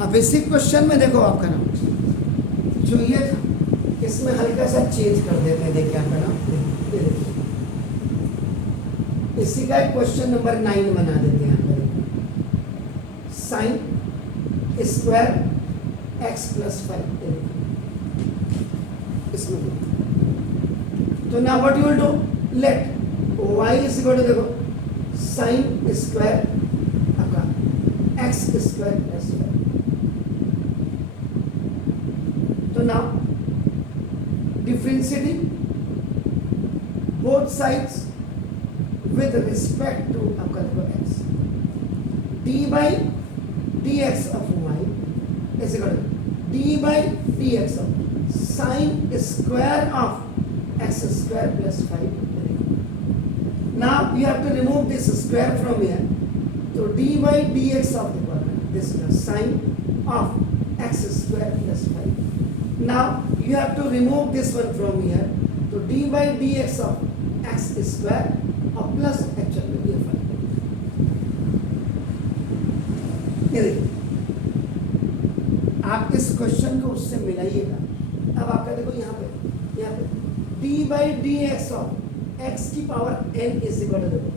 अब इसी क्वेश्चन में देखो आपका नाम जो ये था इसमें हल्का सा चेंज कर देते हैं। देखिए आपका नाम ये देखिए इसी का क्वेश्चन नंबर 9 बना देते हैं यहाँ पर। साइन स्क्वायर एक्स प्लस 5 इसमें तो ना what you will do let y is equal to देखो साइन स्क्वायर आपका एक्स स्क्वायर प्लस 5। तो now differentiating both sides with respect to आपका देखो x d by dx of y is equal to d by dx of sin square of x square plus 5. Now you have to remove this square from here. So d by dx of this sin of x square plus 5. Now you have to remove this one from here. So d by dx of x square और plus actual में ये 5। ये देखिए आप इस question को उससे मिलाइएगा। अब आपका देखो यहाँ पे d by d x of x की power n is equal to देखो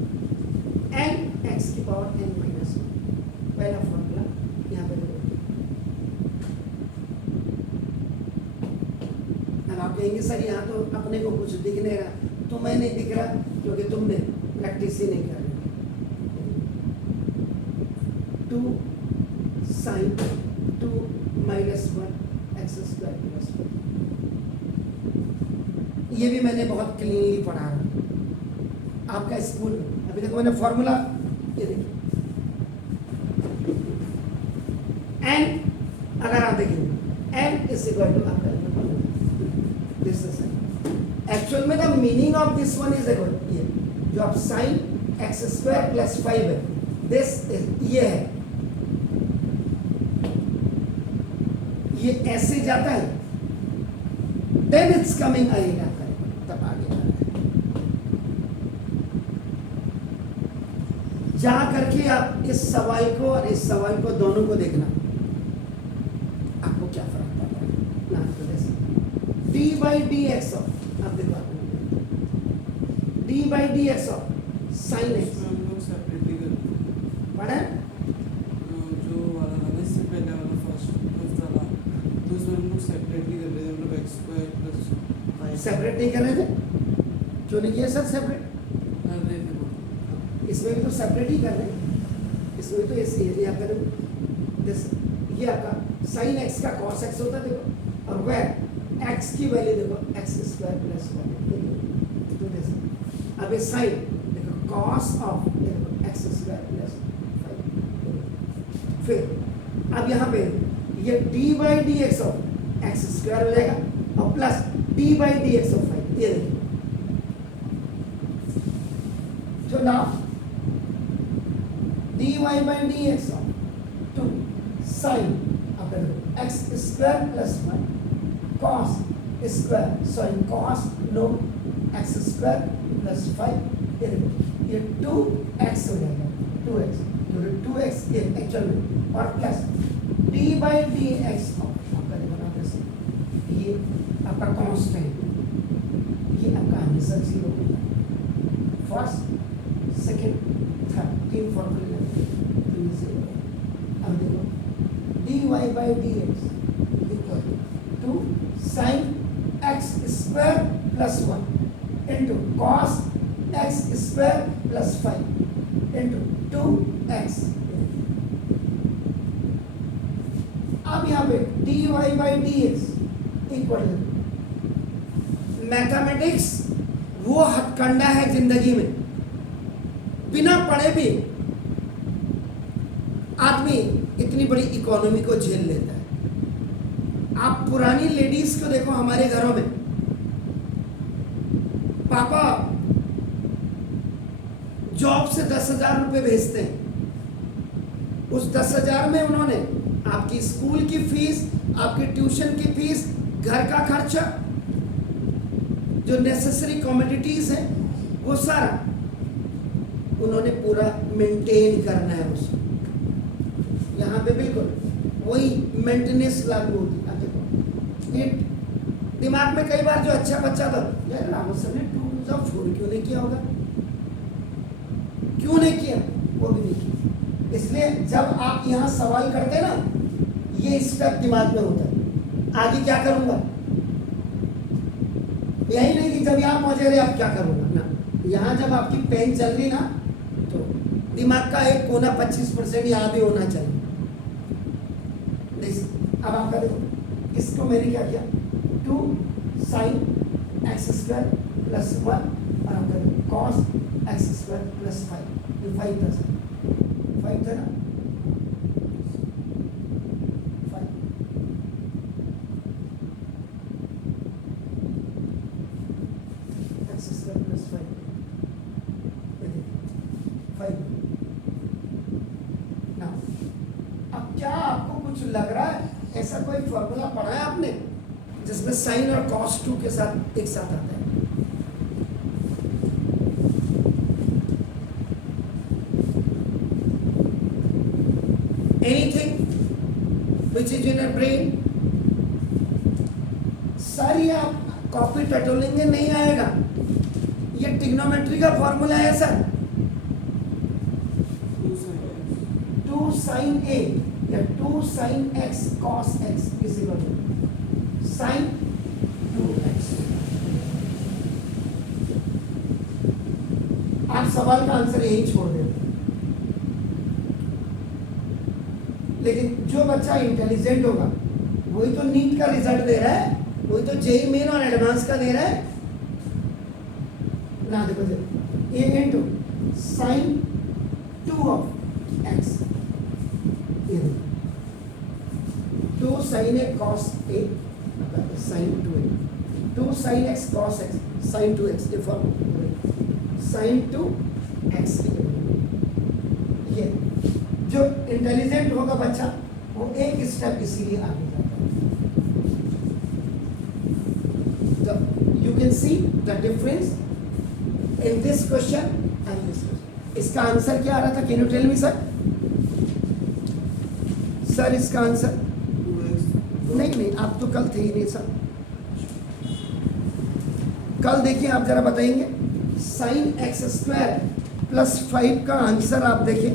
n एक्स की पावर n माइनस 1 पहला फॉर्मूला यहाँ पे देखो। अब आप कहेंगे सर यहाँ तो अपने को कुछ दिख नहीं रहा, तो मैं नहीं दिख रहा क्योंकि तुमने प्रैक्टिस ही नहीं कर रही। 2 sin 2 minus 1 x square plus 1 ये भी मैंने बहुत क्लीनली पढ़ा है आपका स्कूल में। अभी देखो मैंने फॉर्मूला ये देखिए n अगर आप देखेंगे n इज इक्वल टू आपका दिस इज एक्चुअल में the meaning of this one is equal ये जो आप साइन एक्स स्क्वायर प्लस 5 है दिस इज ये है ये ऐसे जाता है देन इट्स कमिंग आएगा तब आगे जा करके आप इस सवाल को और इस सवाल को दोनों को देखना आपको क्या फर्क पड़ता है ना। तो जैसे D by d x of आप देखो D by d x of sine x पढ़ा जो वाला था ना इससे पहले वाला फर्स्ट वाला तो उसमें हम लोग सेपरेटली कर रहे थे मतलब x स्क्वायर प्लस सेपरेट नहीं कर रहे थे क्यों नहीं किया सर सेपरेट कर रहे थे वो इसमें भी तो सेपरेट ही कर रहे हैं। इसमें तो ऐसे ही यहाँ पर दिस ये आपका साइन एक्स का कॉस एक्स होता है देखो और वह एक्स की वैल्यू देखो एक्स स्क्वायर प्लस 1 तो दिस अब इस साइन देखो कॉस ऑफ देखो एक्स स्क्वायर प्लस 5 फिर अब यहाँ पे ये d by d x of x square हो जाएगा और plus d by d x of 5 ये देखिए। So now dy by dx of 2 sin x square plus 1 cos square sin cos no x square plus 5 ये 2x हो जाएगा 2x जो 2x ये एक्चुअल में और प्लस d by dx आपका बना दे ये आपका कांस्टेंट ये आपका आंसर 0 हो जाएगा। फर्स्ट सेकेंड थर्ड 3 फॉर्मूले अब देखो dy by dx equal to sin x square plus 1 into cos x square plus 5 into 2x। अब यहाँ पे dy by dx equal to mathematics वो हथकंडा है जिंदगी में बिना पढ़े भी आदमी इतनी बड़ी इकोनॉमी को झेल लेता है। आप पुरानी लेडीज को देखो हमारे घरों में पापा जॉब से 10,000 रुपए भेजते हैं। उस 10,000 में उन्होंने आपकी स्कूल की फीस, आपकी ट्यूशन की फीस, घर का खर्चा, जो नेसेसरी कमोडिटीज है वो सारा उन्होंने पूरा मेंटेन करना है उसको। यहाँ पे बिल्कुल वही मेंटेनेंस लागू होती है। अब देखो ये दिमाग में कई बार जो अच्छा बच्चा था, यार रामू सर ने 2 क्यों नहीं किया होगा, क्यों नहीं किया, वो भी नहीं किया। इसलिए जब आप यहाँ सवाल करते हैं ना, ये स्टेप दिमाग में होता है, आगे क्या करूंगा, यही नहीं कि जब यहाँ पहुंचे रहे अब क्या करूंगा ना, यहाँ जब आपकी पेन चल रही ना तो दिमाग का एक कोना 25% यहाँ भी होना चाहिए। अब आपका देखो, इसको मैंने क्या किया, 2 sin x² प्लस 1 और आपका cos x² प्लस 5, ये 5 था, 5 था ना, 5 x² प्लस 5, 5। ना अब क्या आपको कुछ लग रहा है, ऐसा कोई फॉर्मूला पढ़ा है आपने जिसमें साइन और cos 2 के साथ एक साथ आता है? Anything which is in your brain? Sir ये आप कॉपी टटोलेंगे नहीं आएगा, ये ट्रिग्नोमेट्री का फॉर्मूला है सर। 2 sin A या 2 sin x cos x is equal to sin 2x। आप सवाल का आंसर यही छोड़ देते, लेकिन जो बच्चा इंटेलिजेंट होगा वही तो नीट का रिजल्ट दे रहा है, वही तो जेई मेन और एडवांस का दे रहा है ना। देखो ये into sin 2 of x, 2 sin a cos a sin 2a, 2 sin x cos x sin 2x, ये फॉर्मूला sin 2x। ये जो इंटेलिजेंट होगा बच्चा वो एक स्टेप इसीलिए आगे जाता है। You can see the difference in this question and this question. इसका आंसर क्या आ रहा था, can you tell me sir? Sir इसका आंसर नहीं, आप तो कल थे ही नहीं सर। कल देखिए आप जरा बताएंगे, sin x² प्लस 5 का आंसर आप देखिए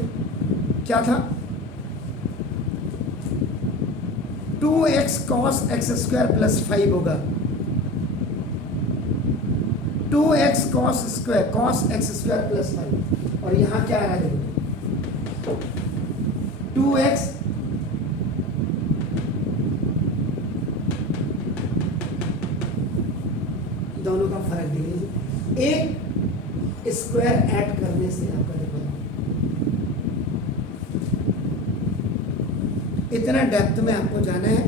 क्या था, 2x cos x² प्लस 5 होगा, 2x cos x² प्लस 5, और यहाँ क्या आ रहा है, 2x दोनों का फर्क दे लीजिए, एक स्क्वायर ऐड करने से आपका देखो इतना डेप्थ में आपको जाना है